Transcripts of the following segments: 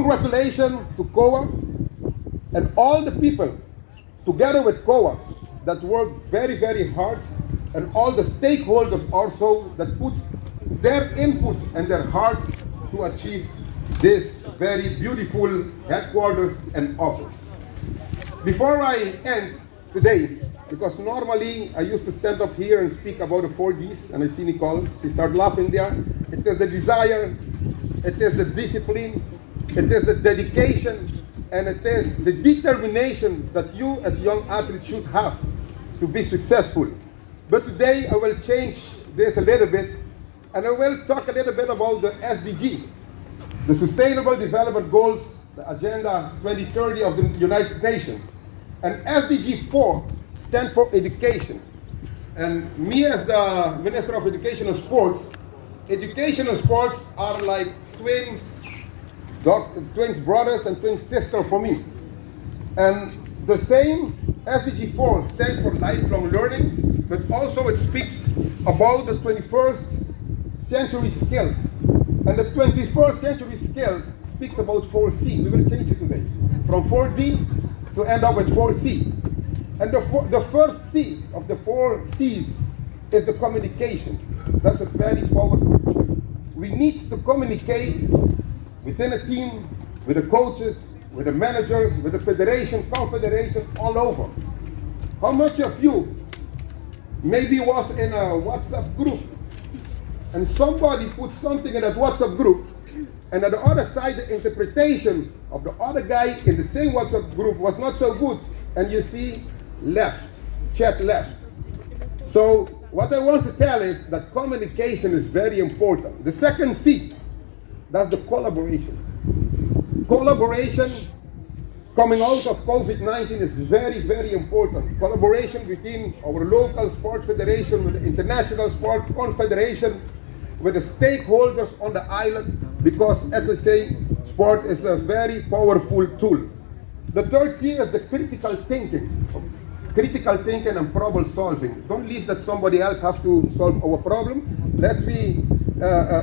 Congratulations to COA and all the people together with COA that work very, very hard, and all the stakeholders also that put their input and their hearts to achieve this very beautiful headquarters and office. Before I end today, because normally I used to stand up here and speak about the 4Ds, and I see Nicole, she started laughing there. It is the desire, it is the discipline, it is the dedication, and it is the determination that you as young athletes should have to be successful. But today I will change this a little bit, and I will talk a little bit about the SDG, the Sustainable Development Goals, the Agenda 2030 of the United Nations. And SDG 4 stands for education. And me as the Minister of Education and Sports, education and sports are like twins brothers and twin sisters for me. And the same SDG 4 stands for lifelong learning, but also it speaks about the 21st century skills. And the 21st century skills speaks about 4C. We will change it today. From 4D to end up with 4C. And the first C of the 4 C's is the communication. That's a very powerful. We need to communicate within a team, with the coaches, with the managers, with the federation, confederation, all over. How much of you maybe was in a WhatsApp group and somebody put something in that WhatsApp group, and on the other side the interpretation of the other guy in the same WhatsApp group was not so good, and you see left, chat left. So what I want to tell is that communication is very important. The second C, that's the collaboration. Collaboration coming out of COVID-19 is very, very important. Collaboration between our local sport federation, with the international sport confederation, with the stakeholders on the island, because as I say, sport is a very powerful tool. The third C is the critical thinking. Critical thinking and problem solving. Don't leave that somebody else have to solve our problem. Let me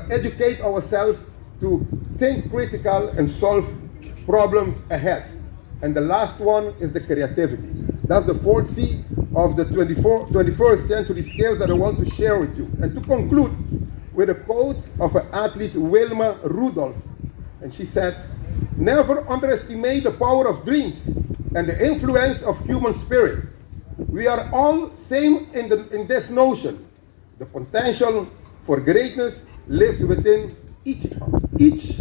educate ourselves to think critical and solve problems ahead. And the last one is the creativity. That's the fourth C of the 21st century skills that I want to share with you. And to conclude with a quote of an athlete, Wilma Rudolph. And she said, "Never underestimate the power of dreams and the influence of human spirit. We are all same in this notion. The potential for greatness lives within each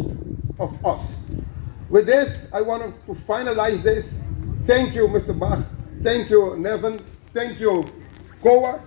of us." With this, I want to finalize this. Thank you, Mr. Bach. Thank you, Nevin. Thank you, COA.